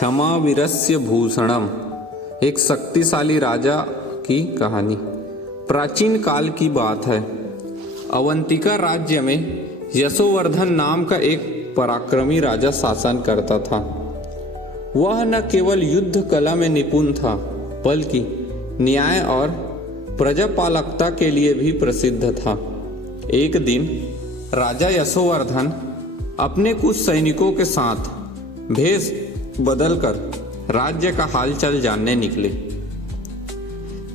क्षमा वीरस्य भूषणम, एक शक्तिशाली राजा की कहानी। प्राचीन काल की बात है। अवंतिका राज्य में यशोवर्धन नाम का एक पराक्रमी राजा शासन करता था। वह न केवल युद्ध कला में निपुण था, बल्कि न्याय और प्रजापालकता के लिए भी प्रसिद्ध था। एक दिन राजा यशोवर्धन अपने कुछ सैनिकों के साथ भेष बदलकर राज्य का हालचाल जानने निकले।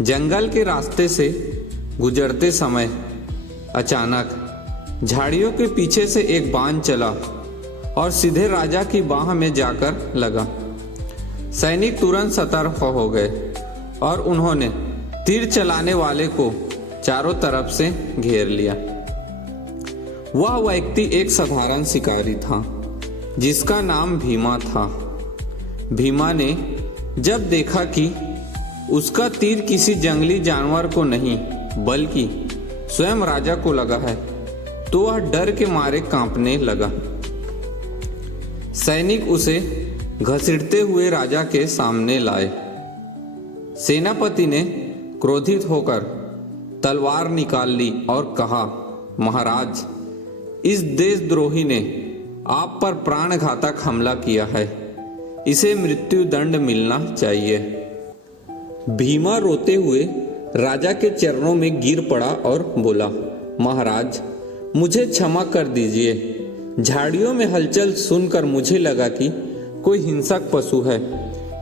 जंगल के रास्ते से गुजरते समय अचानक झाड़ियों के पीछे से एक बाण चला और सीधे राजा की बाह में जाकर लगा। सैनिक तुरंत सतर्क हो गए और उन्होंने तीर चलाने वाले को चारों तरफ से घेर लिया। वह व्यक्ति एक साधारण शिकारी था जिसका नाम भीमा था। भीमा ने जब देखा कि उसका तीर किसी जंगली जानवर को नहीं बल्कि स्वयं राजा को लगा है, तो वह डर के मारे कांपने लगा। सैनिक उसे घसीटते हुए राजा के सामने लाए। सेनापति ने क्रोधित होकर तलवार निकाल ली और कहा, महाराज, इस देशद्रोही ने आप पर प्राणघातक हमला किया है, इसे मृत्यु दंड मिलना चाहिए। भीमा रोते हुए राजा के चरणों में गिर पड़ा और बोला, महाराज, मुझे क्षमा कर दीजिए। झाड़ियों में हलचल सुनकर मुझे लगा कि कोई हिंसक पशु है।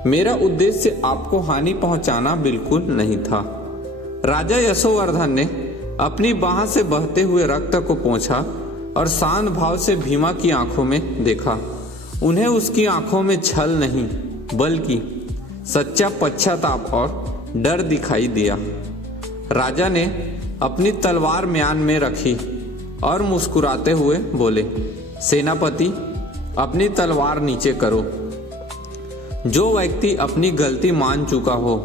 मेरा उद्देश्य आपको हानि पहुंचाना बिल्कुल नहीं था। राजा यशोवर्धन ने अपनी बाह से बहते हुए रक्त को पोंछा और शांत भाव से भीमा की आंखों में देखा। उन्हें उसकी आंखों में छल नहीं बल्कि सच्चा पश्चाताप और डर दिखाई दिया। राजा ने अपनी तलवार म्यान में रखी और मुस्कुराते हुए बोले, सेनापति, अपनी तलवार नीचे करो। जो व्यक्ति अपनी गलती मान चुका हो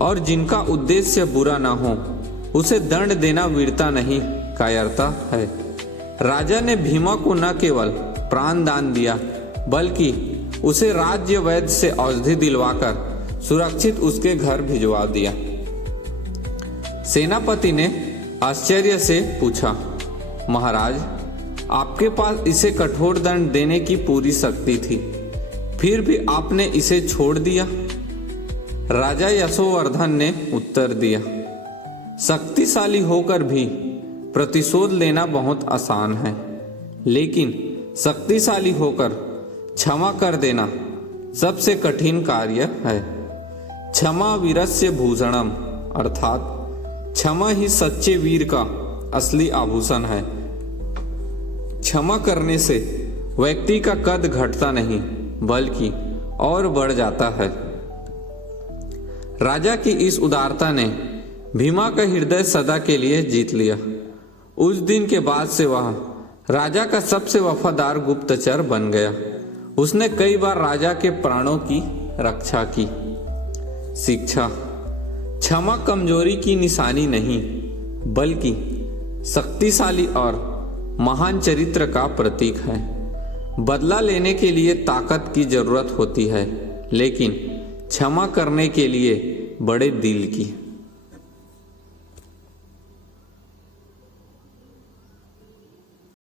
और जिनका उद्देश्य बुरा न हो, उसे दंड देना वीरता नहीं, कायरता है। राजा ने भीमा को न केवल प्राण दान दिया बल्कि उसे राज्य वैद्य से औषधि दिलवाकर सुरक्षित उसके घर भिजवा दिया। सेनापति ने आश्चर्य से पूछा, महाराज, आपके पास इसे कठोर दंड देने की पूरी शक्ति थी, फिर भी आपने इसे छोड़ दिया। राजा यशोवर्धन ने उत्तर दिया, शक्तिशाली होकर भी प्रतिशोध लेना बहुत आसान है, लेकिन शक्तिशाली होकर क्षमा कर देना सबसे कठिन कार्य है। क्षमा वीरस्य भूषणम, अर्थात क्षमा ही सच्चे वीर का असली आभूषण है। क्षमा करने से व्यक्ति का कद घटता नहीं बल्कि और बढ़ जाता है। राजा की इस उदारता ने भीमा का हृदय सदा के लिए जीत लिया। उस दिन के बाद से वह राजा का सबसे वफादार गुप्तचर बन गया। उसने कई बार राजा के प्राणों की रक्षा की। शिक्षा: क्षमा कमजोरी की निशानी नहीं बल्कि शक्तिशाली और महान चरित्र का प्रतीक है। बदला लेने के लिए ताकत की जरूरत होती है, लेकिन क्षमा करने के लिए बड़े दिल की।